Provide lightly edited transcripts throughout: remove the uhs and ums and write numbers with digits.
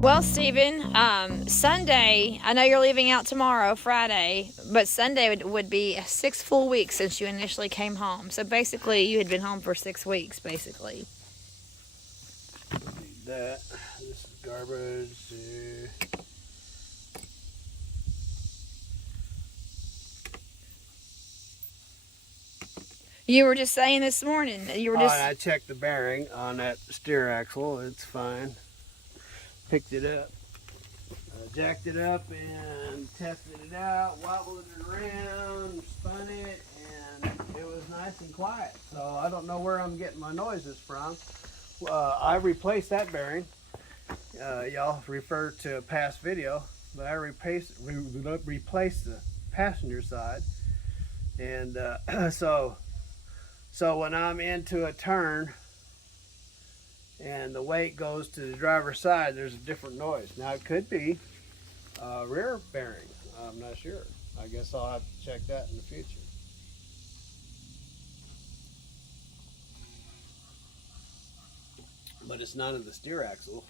Well, Stephen, Sunday, I know you're leaving out tomorrow, Friday, but Sunday would be 6 full weeks since you initially came home. So basically, you had been home for 6 weeks, basically. Need that. This is garbage. You were just saying this morning that you were just... And I checked the bearing on that steer axle. It's fine. Picked it up. Jacked it up and tested it out, wobbled it around, spun it, and it was nice and quiet. So I don't know where I'm getting my noises from. I replaced that bearing. Y'all refer to a past video, but I replaced the passenger side. And so when I'm into a turn and the weight goes to the driver's side, there's a different noise. Now it could be rear bearing. I'm not sure. I guess I'll have to check that in the future. But it's none of the steer axle.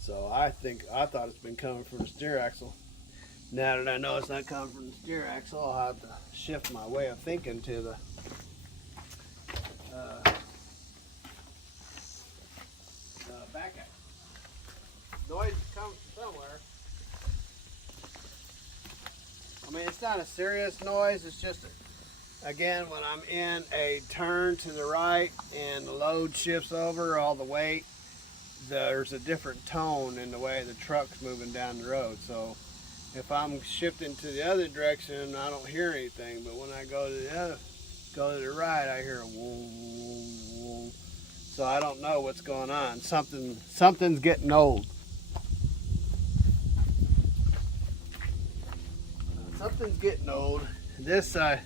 So I thought it's been coming from the steer axle. Now that I know it's not coming from the steer axle, I'll have to shift my way of thinking to the back axle. Noise comes from somewhere. I mean, it's not a serious noise. It's just, again, when I'm in a turn to the right and the load shifts over all the weight, there's a different tone in the way the truck's moving down the road. So if I'm shifting to the other direction, I don't hear anything. But when I go to the right, I hear a whoa, whoa, whoa. So I don't know what's going on. Something's getting old. Something's getting old. This I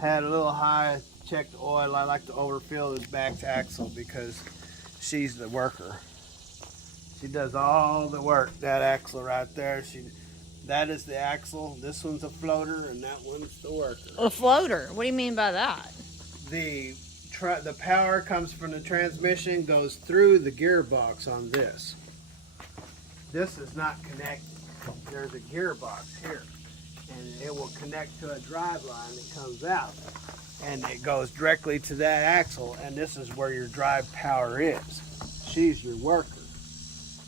had a little high. Checked the oil. I like to overfill this back axle because she's the worker. She does all the work. That axle right there. That is the axle. This one's a floater, and that one's the worker. A floater? What do you mean by that? The power comes from the transmission, goes through the gearbox on this. This is not connected. There's a gearbox here, and it will connect to a drive line that comes out, and it goes directly to that axle, and this is where your drive power is. She's your worker.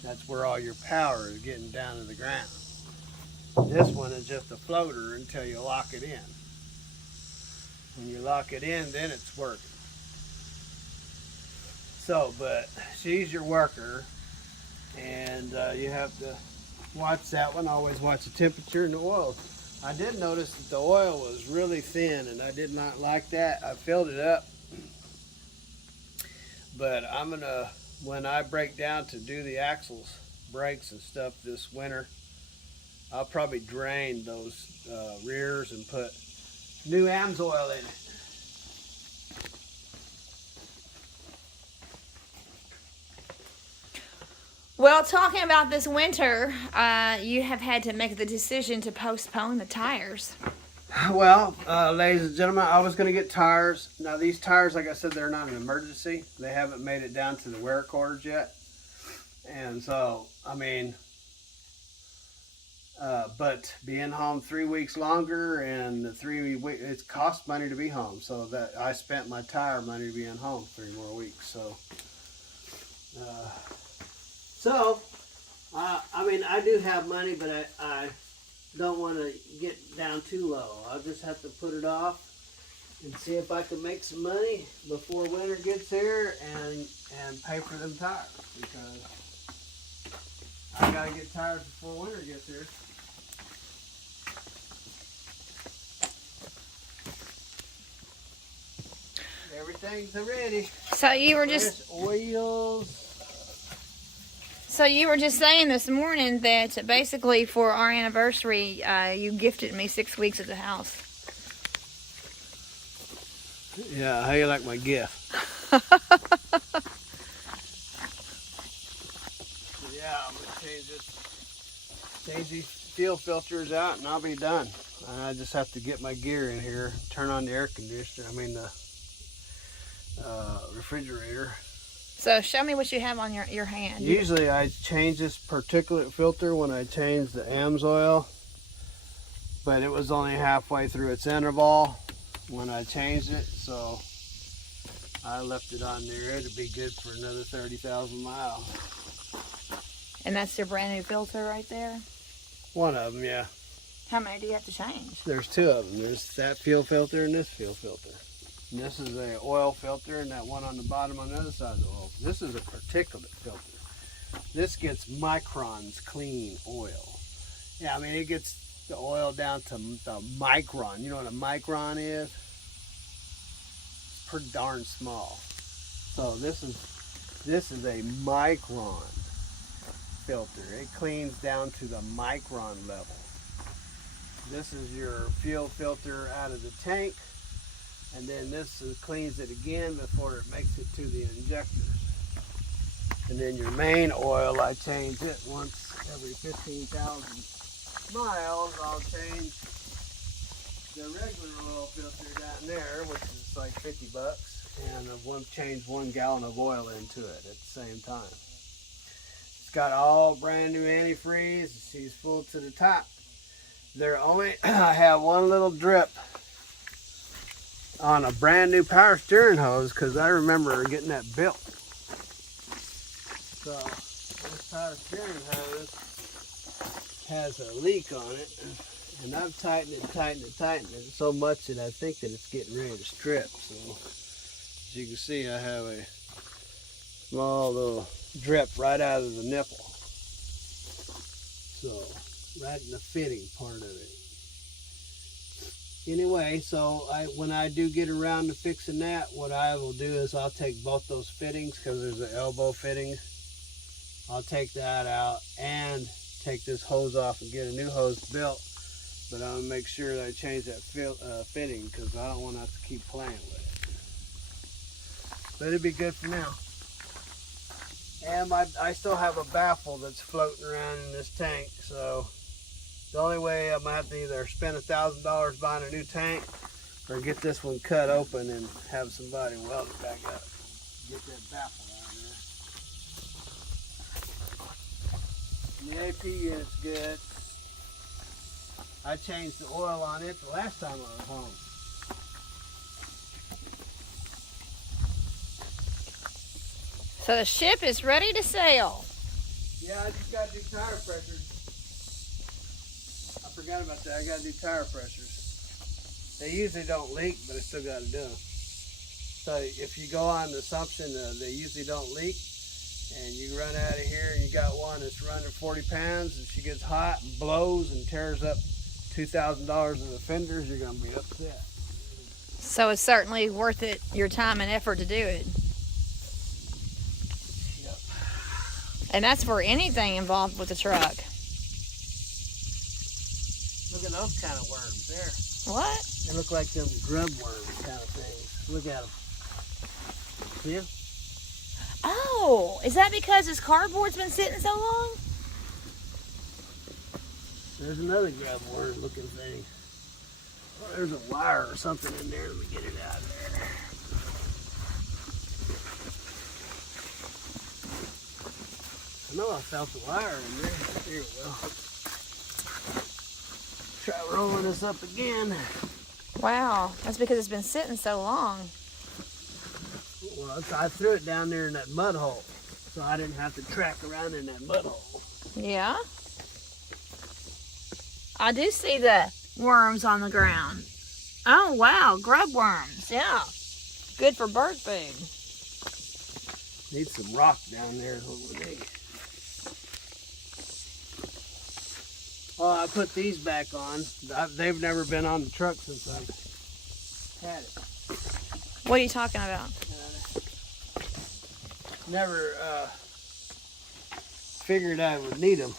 That's where all your power is getting down to the ground. This one is just a floater until you lock it in. When you lock it in, then it's working. So, but she's your worker, and you have to watch that one. Always watch the temperature and the oil. I did notice that the oil was really thin, and I did not like that. I filled it up, but I'm gonna, when I break down to do the axles, brakes and stuff this winter, I'll probably drain those rears and put new AMSOIL in it. Well, talking about this winter, you have had to make the decision to postpone the tires. Well, ladies and gentlemen, I was going to get tires. Now, these tires, like I said, they're not an emergency. They haven't made it down to the wear quarters yet. And so, I mean, but being home 3 weeks longer, and the 3 weeks, it costs money to be home. So that I spent my tire money being home 3 more weeks. So, I mean, I do have money, but I don't want to get down too low. I'll just have to put it off and see if I can make some money before winter gets here and pay for them tires, because I got to get tires before winter gets here. Everything's ready. So you were just... Oils. So you were just saying this morning that basically for our anniversary, you gifted me 6 weeks at the house. Yeah, how you like my gift? Yeah, I'm gonna change these fuel filters out, and I'll be done. I just have to get my gear in here, turn on the air conditioner. I mean the refrigerator, So show me what you have on your hand. Usually I change this particulate filter when I change the AMSOIL, but it was only halfway through its interval when I changed it, so I left it on there. It'd be good for another 30,000 miles. And that's your brand new filter right there? One of them, yeah. How many do you have to change? There's two of them. There's that fuel filter and this fuel filter. And this is a oil filter, and that one on the bottom on the other side of the oil. This is a particulate filter. This gets microns clean oil. Yeah, I mean, it gets the oil down to the micron. You know what a micron is? It's pretty darn small. So this is a micron filter. It cleans down to the micron level. This is your fuel filter out of the tank, and then this cleans it again before it makes it to the injectors. And then your main oil, I change it once every 15,000 miles. I'll change the regular oil filter down there, which is like 50 bucks, and change 1 gallon of oil into it at the same time. It's got all brand new antifreeze. She's full to the top. I have one little drip on a brand new power steering hose because I remember getting that built. So this power steering hose has a leak on it, and I've tightened it so much that I think that it's getting ready to strip. So as you can see, I have a small little drip right out of the nipple. So right in the fitting part of it. Anyway, so when I do get around to fixing that, what I will do is I'll take both those fittings, because there's an elbow fitting. I'll take that out and take this hose off and get a new hose built. But I'll make sure that I change that fitting, because I don't want to have to keep playing with it. But it'd be good for now. And I still have a baffle that's floating around in this tank, so the only way I'm going to have to either spend $1,000 buying a new tank or get this one cut open and have somebody weld it back up. Get that baffle out of there. The AP unit's good. I changed the oil on it the last time I was home. So the ship is ready to sail. Yeah, I just got to do tire pressures. I forgot about that. I got to do tire pressures. They usually don't leak, but I still got to do them. So if you go on the assumption that they usually don't leak, and you run out of here and you got one that's running 40 pounds, and she gets hot and blows and tears up $2,000 of the fenders, you're going to be upset. So it's certainly worth it, your time and effort to do it. Yep. And that's for anything involved with the truck. Look at those kind of worms there. What? They look like them grub worms kind of things. Look at them. See them? Oh, is that because this cardboard's been sitting so long? There's another grub worm looking thing. Oh, there's a wire or something in there. Let me get it out of there. I know I felt the wire in there. There we go. Try rolling this up again. Wow, that's because it's been sitting so long. Well, I threw it down there in that mud hole, so I didn't have to track around in that mud hole. Yeah. I do see the worms on the ground. Oh, wow, grub worms. Yeah. Good for bird food. Need some rock down there is what we need. Oh, I put these back on. They've never been on the truck since I had it. What are you talking about? Never figured I would need them.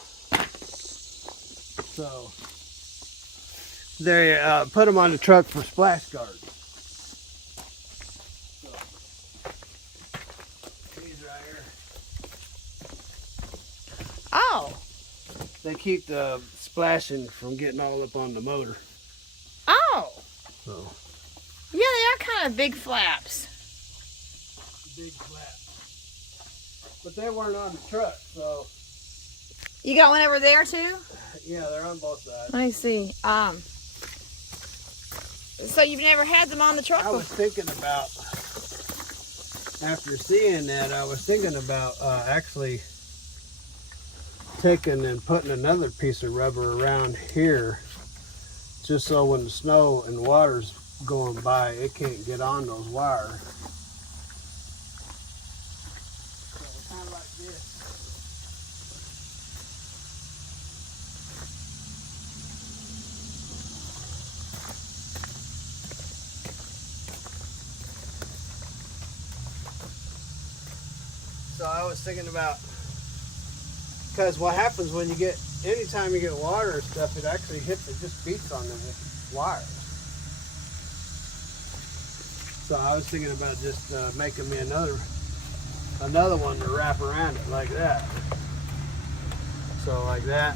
So they put them on the truck for splash guards. So these right here. Oh. They keep the splashing from getting all up on the motor. Oh. So Yeah, they are kind of big flaps. big flap. but they weren't on the truck, so You got one over there too? yeah, they're on both sides. Let me see. So you've never had them on the truck I was before? thinking about, after seeing that, I was thinking about actually taking and putting another piece of rubber around here, just so when the snow and water's going by, it can't get on those wires. So kind of like this. So I was thinking about, because what happens when you get, anytime you get water and stuff, it actually hits, it just beats on them wires. So I was thinking about just making me another one to wrap around it like that. So like that.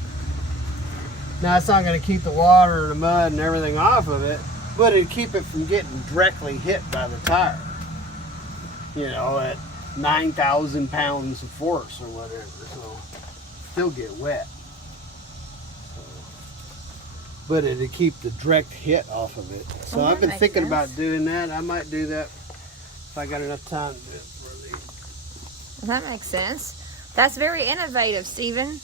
Now it's not going to keep the water and the mud and everything off of it, but it'd keep it from getting directly hit by the tire. You know, at 9,000 pounds of force or whatever, so still get wet. So, but it'd keep the direct hit off of it. So Well, I've been that thinking makes about sense. doing that. I might do that if I got enough time to do it for these. That makes sense. That's very innovative, Stephen.